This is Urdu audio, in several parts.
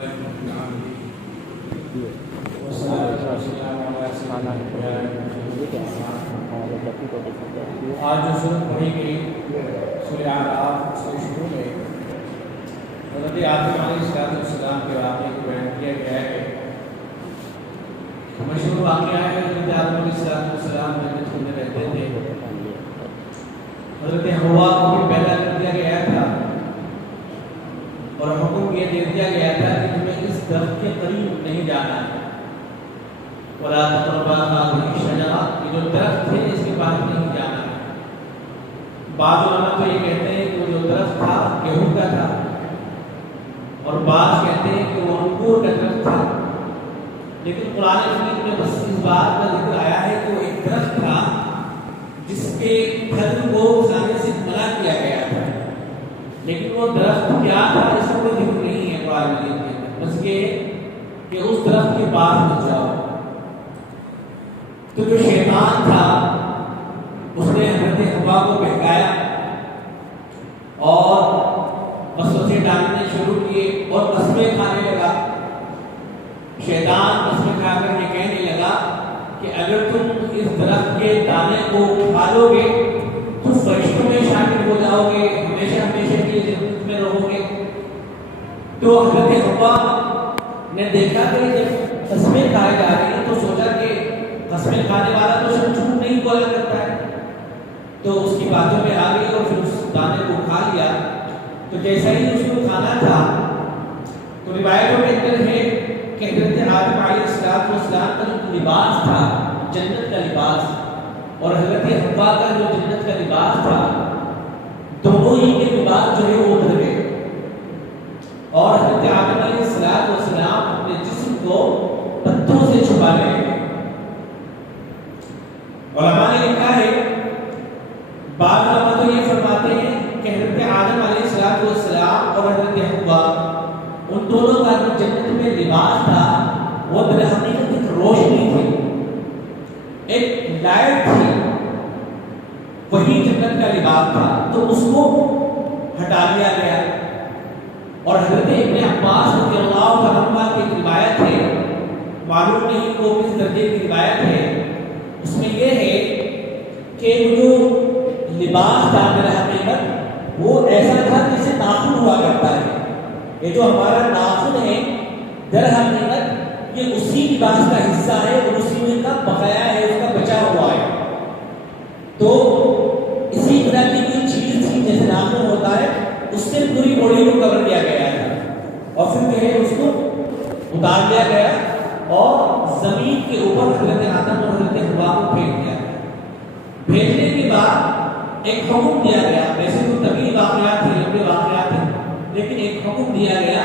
آج جو سورت پڑھی گئی سورہ اعراف سے شروع میں حضرت آدم علیہ السلام کے واقعے کو بیان کیا گیا ہے کہ مشہور واقعہ ہے حضرت آدم علیہ السلام جنت میں رہتے تھے. حضرت حوا کو بھی پیدا کر دیا گیا تھا اور حکم یہ دے دیا گیا تھا کہ تمہیں اس درخت کے قریب نہیں جانا ہے. وَلَا تَقْرَبَا هَٰذِهِ الشَّجَرَةَ، یہ جو درخت ہے اس کے پاس نہیں جانا ہے. بعض علماء تو یہ کہتے ہیں کہ وہ جو درخت تھا گیہوں کا تھا اور بعض کہتے ہیں کہ وہ انگور کا درخت تھا. لیکن قرآن مجید میں بس اس بات کا ذکر آیا ہے کہ وہ ایک درخت تھا جس کے پھل کو کھانے سے منع کیا گیا تھا. لیکن وہ درخت کیا تھا اس کا کوئی ذکر نہیں ہے قرآن مجید میں، بس یہ کہ اس درخت کے پاس مت جاؤ. تو جو شیطان تھا اس نے حضرت حوا کو بہکایا اور وسوسے ڈالنے شروع کیے اور قسمیں کھانے لگا. شیطان قسمیں کھا کر یہ کہنے لگا کہ اگر تم اس درخت کے دانے کو کھا لو گے تو فرشتوں میں شامل ہو جاؤ گے، ہمیشہ ہمیشہ کی جنت میں رہو گے. تو حضرت حوا نے دیکھا کہ جب قسمیں کھائے جا رہی ہیں تو سوچا کہ قسمیں کھانے والا تو سب جھوٹ نہیں بولا کرتا ہے، تو اس کی باتوں میں آ گئی اور پھر اس دانے کو کھا لیا. تو جیسا ہی اس کو کھانا تھا تو روایتوں کے اندر ہے کہ حضرت آدم علیہ السلام کا جو لباس تھا جنت کا لباس اور حضرت حوا کا جو جنت کا لباس تھا دونوں ہی کے لباس جو ہے وہ اتر گئے اور حضرت آدم علیہ السلام اپنے جسم کو پتوں سے چھپا لے گئے. علماء نے لکھا ہے، بعض علماء تو یہ فرماتے ہیں کہ حضرت آدم علیہ السلام اور حضرت حوا ان دونوں کا جو جنت میں لباس تھا وہ درحقیقت ایک روشنی تھی، ایک لائٹ تھی، وہی جنت کا لباس تھا. تو اس کو ہٹا دیا گیا اور حضرت ابن عباس رضی اللہ عنہ کی ایک روایت ہے، معلوم نہیں وہ کس درجے کی روایت ہے، اس میں یہ ہے کہ وہ جو لباس تھا در حقیقت وہ ایسا تھا جیسے ناخن ہوا کرتا ہے. یہ جو ہمارا ناخن ہے در حقیقت یہ اسی لباس کا حصہ ہے اور اسی میں کا بقایا ہے، اس کا بچا ہوا ہے. تو اسی طرح کی کوئی چیز تھی جیسے ناخن ہوتا ہے، اس سے پوری باڈی کو کور کیا گیا تھا اور پھر جو ہے اس کو اتار دیا گیا اور زمین کے اوپر حضرت آدم اور حضرت حوا کو پھینک دیا. بھیجنے کے بعد ایک حکم دیا گیا، ویسے تو طویل واقعات ہیں، لمبے واقعات ہیں، لیکن ایک حکم دیا گیا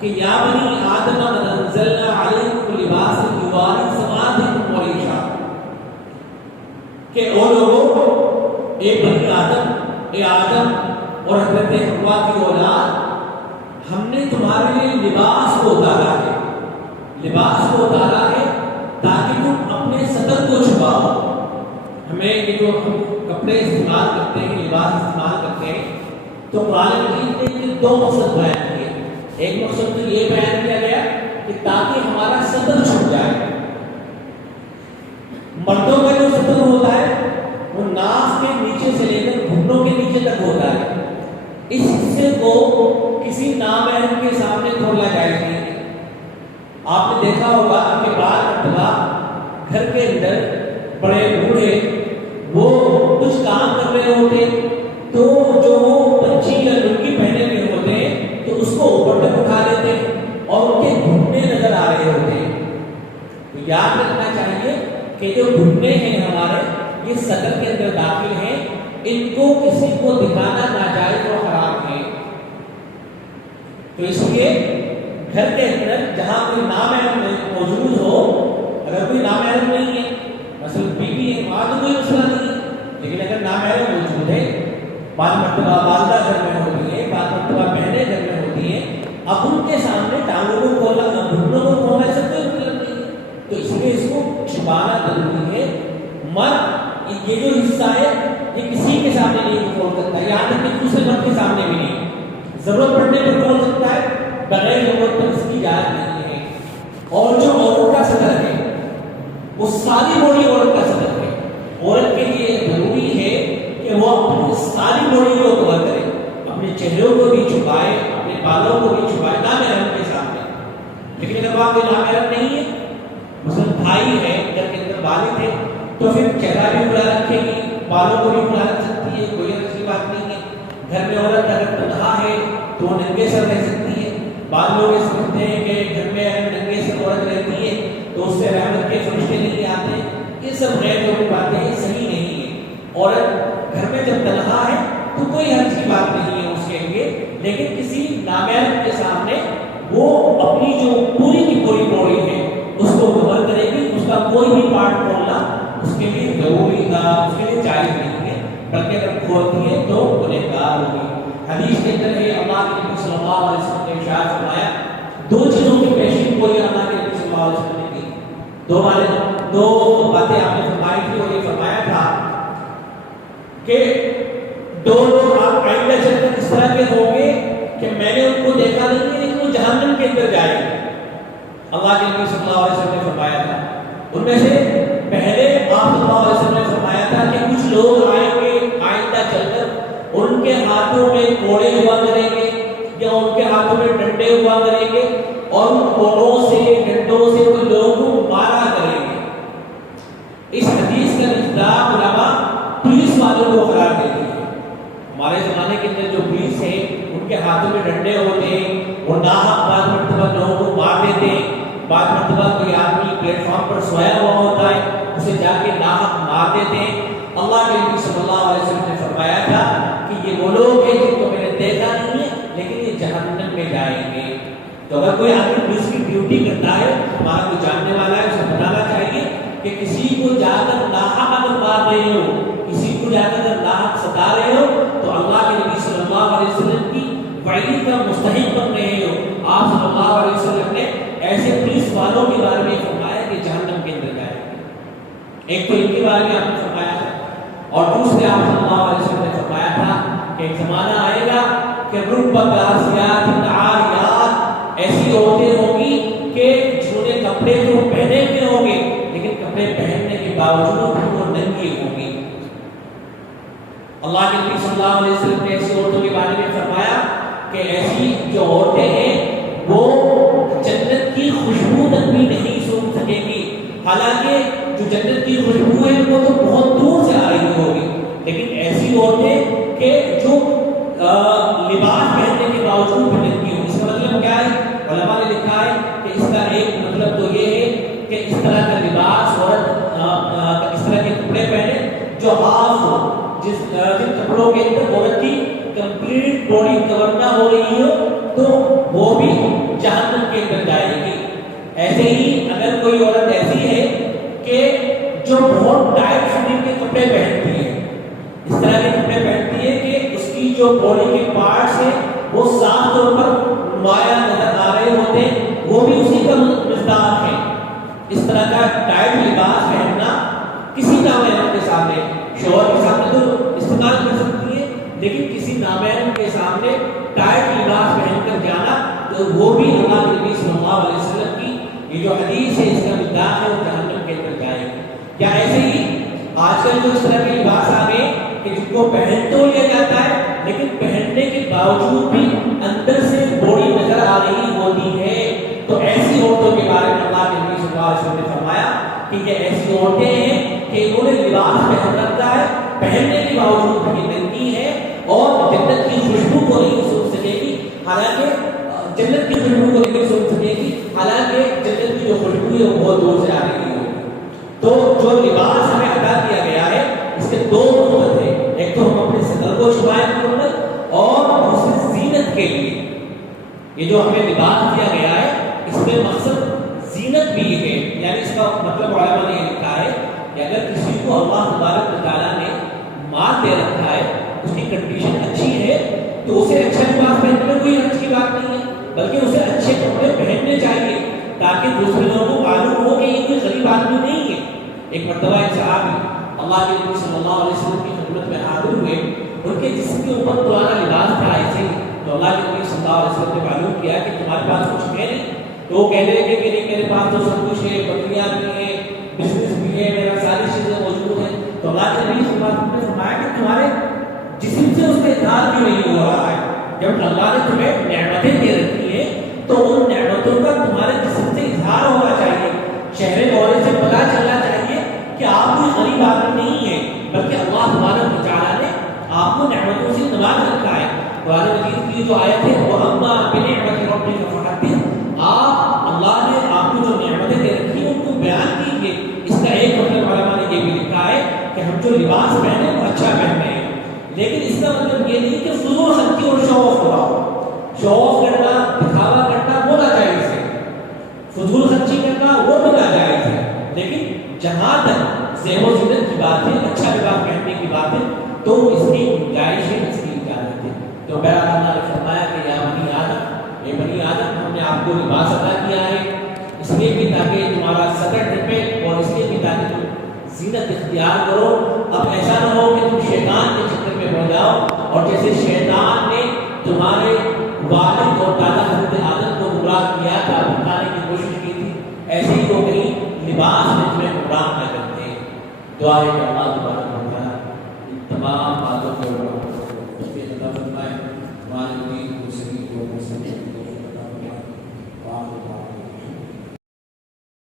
کہ یا بنی آدم قد انزلنا علیکم لباسا یواری سوآتکم وریشا، کہ او لوگوں، اے بنی آدم، اے آدم اور حضرت حوا کی اولاد، ہم نے تمہارے لیے لباس کو اتارا ہے، لباس کو اتارا ہے تاکہ تم اپنے سطر کو چھپاؤ. ہمیں یہ جو ہم کپڑے استعمال کرتے ہیں، لباس استعمال کرتے ہیں، تو قرآن مجید نے یہ دو مقصد بیان کیے. ایک مقصد تو یہ بیان کیا گیا کہ تاکہ ہمارا سطر چھپ جائے. مردوں کا جو سطر ہوتا ہے وہ ناف کے نیچے سے لے کر گھٹنوں کے نیچے تک ہوتا ہے. اس حصے کو کسی نامحرم کے سامنے کھولنا جائز نہیں. آپ نے دیکھا ہوگا کہ بعض مرتبہ گھر کے اندر بڑے بوڑھے وہ کچھ کام کر رہے ہوتے تو جو وہ پنچھی یا لنگی پہنے ہوئے ہوتے ہیں تو اس کو اوپر تک اٹھا لیتے اور ان کے گھٹنے نظر آ رہے ہوتے ہیں. تو یاد رکھنا چاہیے کہ جو گھٹنے ہیں ہمارے یہ صدر کے اندر داخل ہیں، ان کو کسی کو دکھانا ناجائز اور حرام ہے. تو اس لیے گھر کے اندر جہاں کوئی نامحرم موجود ہو، اگر کوئی نامحرم نہیں ہے، مثلا بیوی ہے، وہاں تو کوئی مسئلہ نہیں ہے، لیکن اگر نامحرم موجود ہے، بعض مرتبہ والدہ گھر میں ہوتی ہے، بعض مرتبہ بہنیں گھر میں ہوتی ہیں، اب ان کے سامنے ٹانگوں کو کھولنا، گھٹنوں کو کھولنا سے کوئی مطلب نہیں ہے. تو اس لیے اس کو چھپانا ضروری ہے. مرد یہ جو حصہ ہے یہ کسی کے سامنے نہیں کھول سکتا، یہاں تک کہ دوسرے مرد کے سامنے بھی نہیں. ضرورت پڑنے پر کھول سکتا ہے، بغیر ضرورت پر اس کی اجازت نہیں ہے. اور جو عورت کا صدر ہے وہ ساری باڈی عورت کا صدر ہے. عورت کے لیے ضروری ہے کہ وہ اپنی ساری باڈی کو کور کرے, اپنے چہروں کو بھی چھپائے, اپنے بالوں کو بھی چھپائے نامحرم کے سامنے. لیکن اگر وہاں کوئی نامحرم نہیں ہے, مثلا بھائی ہے گھر کے اندر والد ہے, تو پھر چہرہ بھی کھلا رکھے گی, بالوں کو بھی کھلا رکھ سکتی ہے, کوئی ایسی بات نہیں ہے. گھر میں عورت اگر تنہا ہے تو وہ ننگے سر رہ سکتی ہے. بعض لوگ یہ سمجھتے ہیں کہ گھر میں اگر ننگے سر عورت رہتی ہے تو اس سے رحمت کے فرشتے نہیں آتے. یہ سب غیر ضروری باتیں ہیں, صحیح نہیں ہے. عورت گھر میں جب تنہا ہے تو کوئی حرج کی بات نہیں ہے اس کے لیے, لیکن کسی نامحرم کے سامنے وہ اپنی جو پوری کی پوری باڈی ہے اس کو کور کرے گی. اس کا کوئی بھی پارٹ کھولنا اس کے لیے ضروری اس کے لیے جائز نہیں ہے, بلکہ اگر کھولتی ہے تو گنہگار ہوگی. حدیث کے اندر ہے اللہ کے نبی صلی اللہ علیہ وسلم نے ارشاد فرمایا, دو چیزوں کی پیشین کوئی اللہ کے نبی صلی اللہ علیہ وسلم نے کی. دو باتیں آپ نے فرمائی تھی, اور یہ فرمایا تھا کہ دو لوگ آپ آئندہ چل کر اس طرح کے ہوں گے کہ میں نے ان کو دیکھا نہیں ہے لیکن وہ جہنم کے اندر جائیں گے. اللہ کے نبی صلی اللہ علیہ وسلم نے فرمایا تھا. ان میں سے پہلے آپ صلی اللہ علیہ وسلم نے فرمایا تھا کہ کچھ لوگ آئیں گے آئندہ چل کر, ان کے ہاتھوں میں کوڑے ہوا کریں گے یا ان کے ہاتھوں میں ڈنڈے ہوا کریں گے, اور ان کوڑوں سے ڈنڈوں سے کوئی لوگوں کو مارا کریں گے. اس حدیث کا مصداق علماء پولیس والوں کو قرار دیتے ہیں. ہمارے زمانے کے اندر جو پولیس ہے ان کے ہاتھوں میں ڈنڈے ہوتے ہیں, وہ ناحق بعض مرتبہ لوگوں کو مار دیتے ہیں. بعض مرتبہ کوئی آدمی پلیٹ فارم پر سویا ہوا ہوتا ہے, اسے جا کے ناحق مار دیتے ہیں. اللہ کے نبی صلی اللہ علیہ وسلم نے فرمایا تھا کہ یہ وہ لوگ ہیں جن کو میں نے دیکھا نہیں ہے لیکن یہ جہنم میں جائیں گے. تو اگر کوئی آدمی پولیس کی ڈیوٹی کرتا ہے, ہمارا کوئی جاننے والا ہے, اسے بتانا چاہیے کہ کسی کو جا کر ناحق اگر مار رہے ہو, کسی کو جا کر ناحق ستا رہے ہو, تو اللہ کے نبی صلی اللہ علیہ وسلم کی وعید کا مستحق بن رہے ہو. آپ صلی اللہ علیہ وسلم نے ایسے پولیس والوں کے بارے میں فرمایا کہ جہنم کے اندر جائیں گے. ایک تو ان کے بارے میں آپ نے فرمایا تھا, اور دوسرے آپ صلی اللہ علیہ وسلم نے فرمایا تھا کہ ایک زمانہ آئے گا کہ رب قاسیات عاریات, ایسی عورتیں ہوں گی کہ جنہوں نے کپڑے تو پہنے ہوئے ہوں گے لیکن کپڑے پہننے کے باوجود وہ ننگی ہوں گی. اللہ کے نبی صلی اللہ علیہ وسلم نے ایسی عورتوں کے بارے میں فرمایا کہ ایسی جو عورتیں ہیں وہ جنت کی خوشبو تک بھی نہیں سونگھ سکیں گی. حالانکہ جو جنت کی خوشبو ہے وہ تو بہت دور سے آ رہی ہوگی, لیکن ایسی عورتیں کہ جو لباس پہننے کے باوجود بھی ننگی ہوں. اس کا مطلب کیا ہے؟ علماء نے لکھا ہے کہ اس کا ایک مطلب تو یہ ہے کہ اس طرح کا لباس عورت اس طرح کے کپڑے پہنے جو ہاف ہو, جن کپڑوں کے اندر عورت کی کمپلیٹ باڈی کور نہ ہو رہی ہو, تو وہ بھی جہنم کے اندر جائے گی. ایسے ہی اگر کوئی عورت ایسی ہے کہ جو بہت ٹائٹ فٹنگ کے کپڑے پہنتی ہے, اس طرح کے کپڑے پہنتی ہے کہ اس کی جو باڈی کے پارٹس ہیں وہ صاف طور پر نمایاں نظر آ رہے ہوتے ہیں, وہ بھی اسی کا مصداق ہے. اس طرح کا ٹائٹ لباس پہننا کسی نامحرم کے سامنے, شوہر کے سامنے تو استعمال کر سکتی ہے, لیکن کسی نامحرم کے سامنے ٹائٹ لباس پہن کر جانا تو وہ بھی اللہ کے نبی صلی اللہ علیہ وسلم کی یہ جو حدیث ہے اس کا مصداق ہے, وہ جہنم کے اندر جائے گا. کیا ایسے ہی آج کل جو اس طرح کے لباس آ گئے کہ جن کو پہن تو لیا جاتا ہے لیکن پہننے کے باوجود بھی اندر سے باڈی نظر آ رہی ہوتی ہے, تو ایسی عورتوں کے بارے میں اللہ کے نبی صلی اللہ علیہ وسلم نے فرمایا کہ یہ ایسی عورتیں ہیں کہ انہوں نے لباس پہن رکھا ہے, پہننے کے باوجود بھی ننگی ہے اور جنت کی خوشبو کو نہیں سونگھ سکے گی. حالانکہ جنت کی خوشبو کو نہیں سونگھ سکے گی, حالانکہ جنت کی جو خوشبو ہے وہ بہت دور سے آ رہی ہے. تو جو لباس ہمیں عطا کیا گیا ہے اس کے دو مقصد ہیں, ایک تو ہم اپنے صدر کو چھپائیں مکمل, اور دوسری زینت کے لیے. یہ جو ہمیں لباس دیا گیا ہے اس میں مقصد زینت بھی ہے, یعنی اس کا مطلب علماء نے لکھا ہے کہ اگر کسی کو اللہ تبارک و تعالیٰ نے مال دے رکھا ہے, اس کی کنڈیشن اچھی ہے, تو اسے اچھا لباس پہننے میں کوئی حرج کی بات نہیں ہے, بلکہ اسے اچھے کپڑے پہننے چاہیے تاکہ دوسرے لوگوں کو معلوم ہو کہ یہ کوئی غریب آدمی نہیں ہے. ایک مرتبہ ایک صحابی اللہ کے نبی صلی اللہ علیہ وسلم کی خدمت میں حاضر ہوئے, ان کے جسم کے اوپر پرانا لباس تھا, ایسے تو اللہ کے نبی صلی اللہ علیہ وسلم نے معلوم کیا کہ تمہارے پاس کچھ ہے نہیں؟ تو وہ کہنے لگے کہ نہیں میرے پاس تو سب کچھ ہے، بکریاں بھی ہیں، بزنس بھی ہے، میرا ساری چیزیں موجود ہیں. تو اللہ کے نبی صلی اللہ علیہ وسلم نے فرمایا کہ تمہارے جسم سے اس کا اظہار کیوں نہیں ہو رہا ہے؟ جب اللہ نے تمہیں نعمتیں دے رکھی ہیں تو ان نعمتوں کا تمہارے جسم سے اظہار ہونا چاہیے. چہرے دورے سے پتہ چلنا چاہیے کہ آپ کوئی غریب آدمی نہیں ہے، بلکہ اللہ تبارک و تعالیٰ نے آپ کو نعمتوں سے نواز رکھا ہے. قرآن مجید کی جو آیت ہے وہ اما بنعمت ربک فحدث، آپ اللہ نے آپ کو جو نعمتیں دے رکھی ہیں ان کو بیان کیجیے. اس کا ایک مطلب علماء نے یہ بھی لکھا ہے کہ ہم جو لباس پہنے وہ اچھا پہننے ہیں، لیکن اس کا مطلب یہ نہیں کہ فضول خرچی اور شو آف کراؤ. شو آف کرنا، دکھاوا کرنا وہ ناجائز ہے، فضول خرچی کرنا وہ بھی ناجائز ہے. لیکن جہاں تک زیب و زینت کی بات ہے، اچھا لباس پہننے کی بات ہے، تو اس کی گنجائش ہے، اس کی اجازت ہے. تو بہرحال اللہ نے فرمایا کہ یا بنی آدم، اے بنی آدم، ہم نے آپ کو لباس عطا کیا ہے اس لیے بھی تاکہ تمہارا سطر ڈھپے، اور اس لیے بھی تاکہ تم زینت اختیار کرو. اب ایسا نہ ہو کہ تم شیطان کے چکر میں پڑ جاؤ، اور جیسے شیطان نے تمہارے والد اور دادا حضرت آدم کو گمراہ کیا تھا، بتانے کی کوشش کی تھی، ایسے ہی وہ کہیں لباس میں تمہیں گمراہ نہ کرتے. دعا ہے کہ اللہ تبارک و تعالیٰ ان تمام باتوں کو